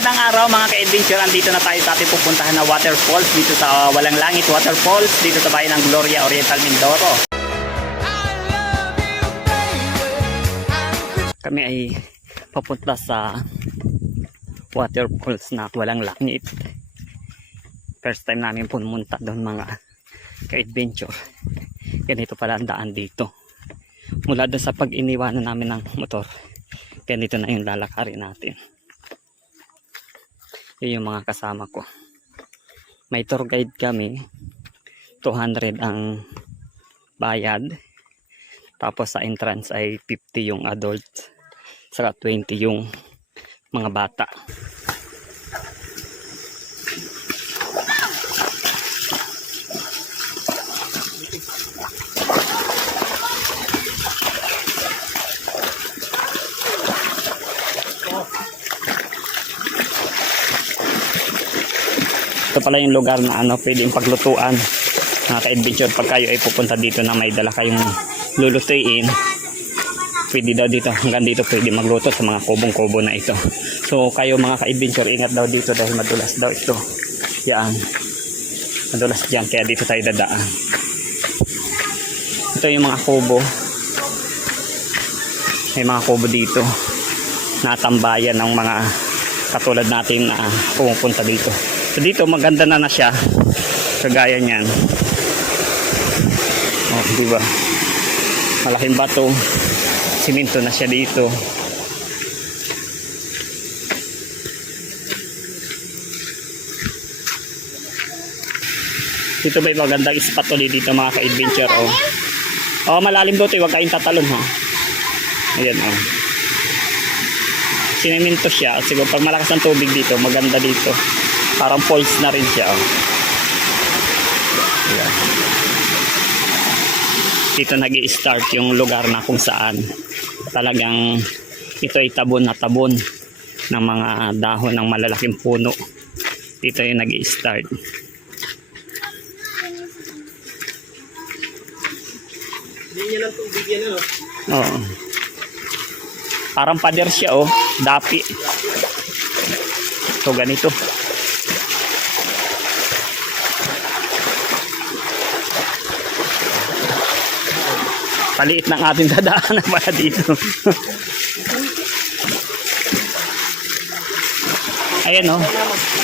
Magandang araw mga ka-adventure. Andito na tayo sa ating pupuntahan na waterfalls dito sa Walang Langit Waterfalls dito sa bayan ng Gloria Oriental, Mindoro. Kami ay papunta sa waterfalls na Walang Langit. First time namin pumunta doon mga ka-adventure. Ganito pala ang daan dito. Mula doon sa pag-iniwanan namin ng motor, ganito na yung lalakarin natin. Yun yung mga kasama ko. May tour guide kami. 200 ang bayad. Tapos sa entrance ay 50 yung adult. Saka 20 yung mga bata. Ito pala yung lugar na pwedeng paglutuan mga ka-adventure. Pag kayo ay pupunta dito na may dala kayong lulutuin, pwede daw dito, hanggang dito pwede magluto sa mga kubong-kubo na ito. So kayo mga ka-adventure, ingat daw dito dahil madulas daw ito. Yan, madulas dyan, kaya dito tayo dadaan. Ito yung mga kubo. May mga kubo dito na tambayan ng mga katulad natin na pumupunta dito. So dito maganda na siya. Kagaya niyan. Oh, di ba? Malaking bato. Siminto na siya dito. Dito may magandang spot ulit dito mga ka-adventure. Oh. Oh, malalim dito, huwag kayong tatalon ha. Ayan oh. Siniminto siya. At siguro pag malakas ang tubig dito, maganda dito. Parang falls na rin siya. Oh. Ayan. Dito nag-i-start yung lugar na kung saan talagang ito ay tabon na tabon ng mga dahon ng malalaking puno. Dito yung nag-i-start. Hindi niya lang tubig yan, no? Oo. Parang pader siya, oh. Dapi. So, ganito. Paliit ng ating dadaanan pala dito. Ayan oh.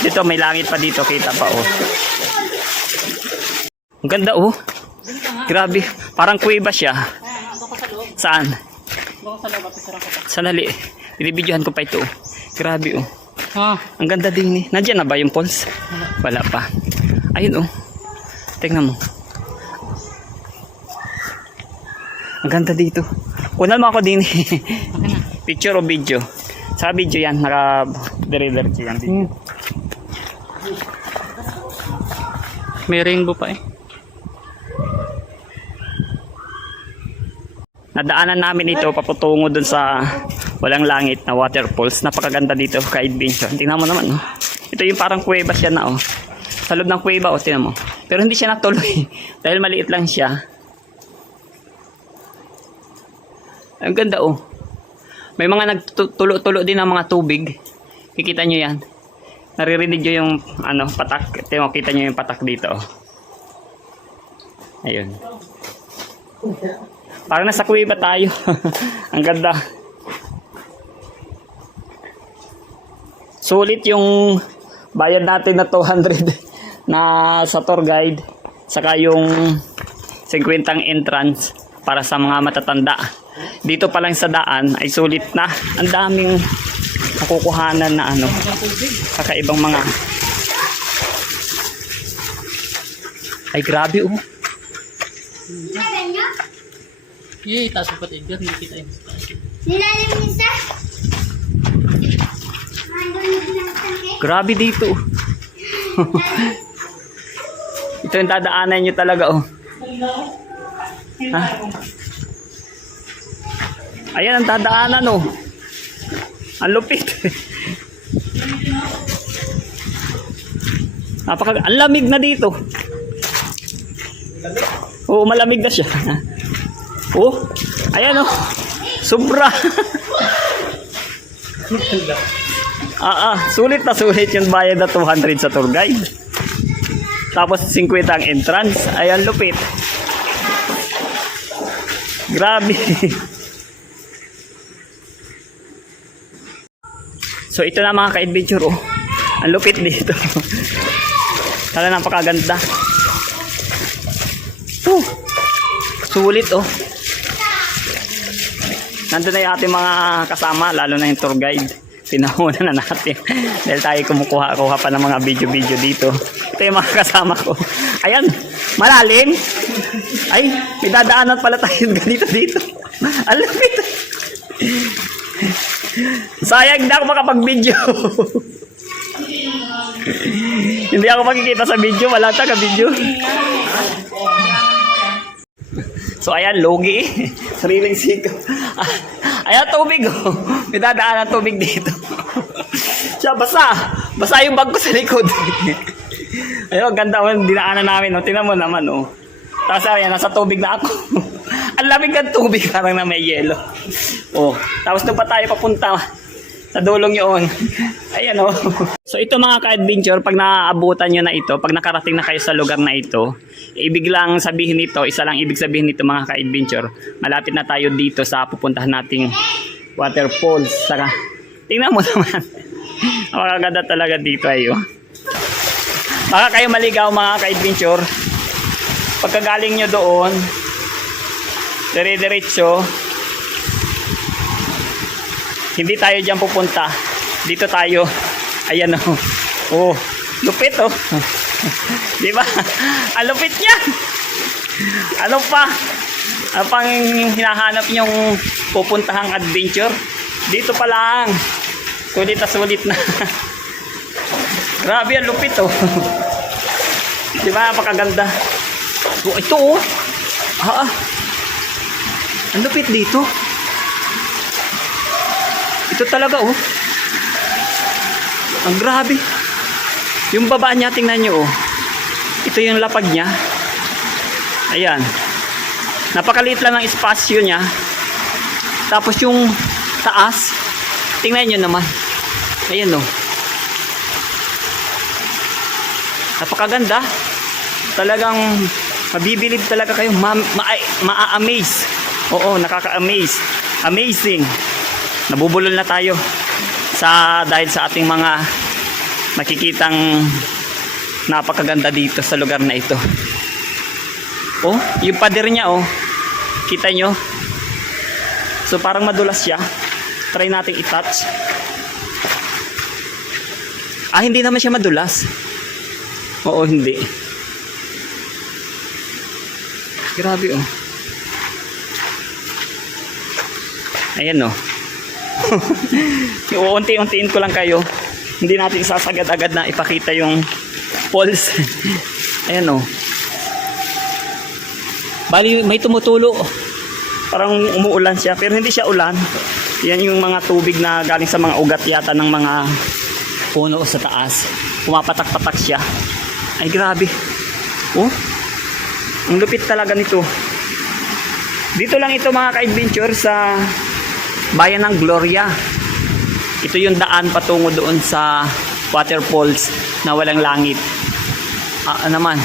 Dito may langit pa dito, kita pa oh. Ang ganda oh. Grabe, parang kuweba siya. Saan? Sanali. Binibidyohan ko pa ito oh. Grabe oh. Ang ganda din eh. Nandiyan na ba yung falls? Wala pa. Ayun oh. Tingnan mo. Ang ganda dito. Kunal mo ako din. Picture o video? Sa video yan. Naka-deliver yan video. May rainbow pa eh. Nadaanan namin ito paputungo dun sa Walang Langit na waterfalls. Napakaganda dito ka-adventure. Tingnan mo naman. Oh. Ito yung parang kuweba siya na. Oh. Sa loob ng kuweba. Oh, tingnan mo. Pero hindi siya natuloy. Dahil maliit lang siya. Ang ganda oh. May mga nagtulo-tulo din ng mga tubig. Kikita nyo yan. Naririnig nyo yung patak. Kita nyo yung patak dito oh. Ayun. Parang nasa kuweba tayo. Ang ganda. Sulit yung bayad natin na 200 na sa tour guide. Saka yung 50 entrance para sa mga matatanda. Dito pa lang sa daan ay sulit na. Ang daming nakukuhanan na kakaibang mga. Ay grabe oh. Yay, taas pa pati. Hindi kita yung Nilalim minsan. Grabe dito. Ito yung dadaanan nyo talaga oh. Ha? Ayan ang dadaanan oh. Ang lupit. Ang lamig na dito. Oo, malamig na siya. Oh, ayan oh. Sobra. Sulit na sulit yung bayad na 200 sa tour guide. Tapos 50 ang entrance. Ayan, lupit. Grabe. So ito na mga ka-adventure, oh. Ang lupit dito. Tala, napakaganda. Oh, sulit, oh. Nandun na yung ating mga kasama, lalo na yung tour guide. Pinahuna na natin. Dahil tayo kumukuha-kuha pa ng mga video-video dito. Ito yung mga kasama ko. Ayan, malalim. Ay, may dadaanan pala tayo ganito dito. Ang lupit. Sayang na ako makapag-video. Hindi ako makikita sa video. Wala taga video. So ayan, logi. Sariling siko. Ayan, tubig, oh. May dadaanan tubig dito. Siya, basa. Basa yung bag ko sa likod. Ayun, ganda mo. Dinaanan namin, oh. Tingnan mo naman, oh. Tapos ayan, nasa tubig na ako. Ang lamig ng tubig, parang na may yelo. Oh, tapos doon pa tayo papunta sa dulong yun. Ayan, oh. So ito mga ka-adventure, pag naaabutan nyo na ito, pag nakarating na kayo sa lugar na ito, ibig lang sabihin nito, isa lang ibig sabihin nito mga ka-adventure, malapit na tayo dito sa pupuntahan nating waterfalls. Saka, tingnan mo naman. Makaganda talaga dito ayo. Baka kayo maligaw mga ka-adventure. Pagkagaling nyo doon, dire-diretso, hindi tayo dyan pupunta. Dito tayo. Ayan, oh. Oh, lupit, oh. Di ba? Ang lupit niya. Ano pa? Ano pang hinahanap nyong pupuntahang adventure? Dito pa lang. Sulit na sulit na. Grabe, ang lupit, oh. Di ba? Napakaganda. So, ito, oh. Ang lupit dito. Ito talaga, oh. Ang grabe. Yung baba niya, tingnan nyo, oh. Ito yung lapag niya. Ayan. Napakaliit lang ang espasyo niya. Tapos yung taas, tingnan nyo naman. Ayan, oh. Napakaganda. Talagang mabibilib talaga kayo. Ma-amaze. Oo, nakaka-amaze. Amazing. Nabubulol na tayo dahil sa ating mga makikitang napakaganda dito sa lugar na ito. Oh, yung pader niya, oh. Kita nyo? So parang madulas siya. Try nating i-touch. Hindi naman siya madulas. Oo, hindi. Grabe, oh. Ayan, oh. Uunti-untiin ko lang kayo. Hindi natin sasagad-agad na ipakita yung falls. Ayan, oh. Bali, may tumutulo. Parang umuulan siya, pero hindi siya ulan. Yan yung mga tubig na galing sa mga ugat yata ng mga puno sa taas. Pumapatak-patak siya. Ay, grabe. Oh, ang lupit talaga nito. Dito lang ito mga ka-adventure sa bayan ng Gloria. Ito yung daan patungo doon sa waterfalls na walang langit. Naman.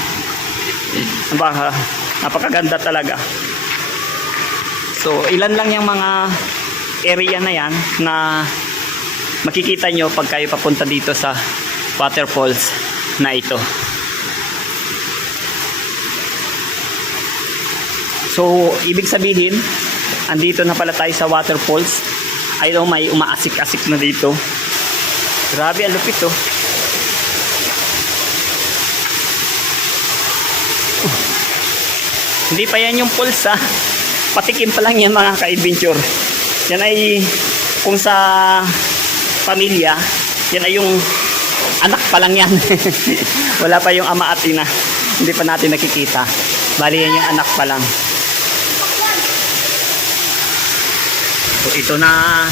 Napakaganda talaga. So, ilan lang yung mga area na yan na makikita nyo pag kayo papunta dito sa waterfalls na ito. So, ibig sabihin, andito na pala tayo sa waterfalls. Ayun, may umaasik-asik na dito. Grabe, ang lupit, oh. Hindi pa yan yung falls, ha. Patikim pa lang yan mga ka-adventure. Yan ay, kung sa pamilya, yan ay yung anak pa lang yan. Wala pa yung ama at ina. Hindi pa natin nakikita. Bali yan yung anak pa lang. So ito na.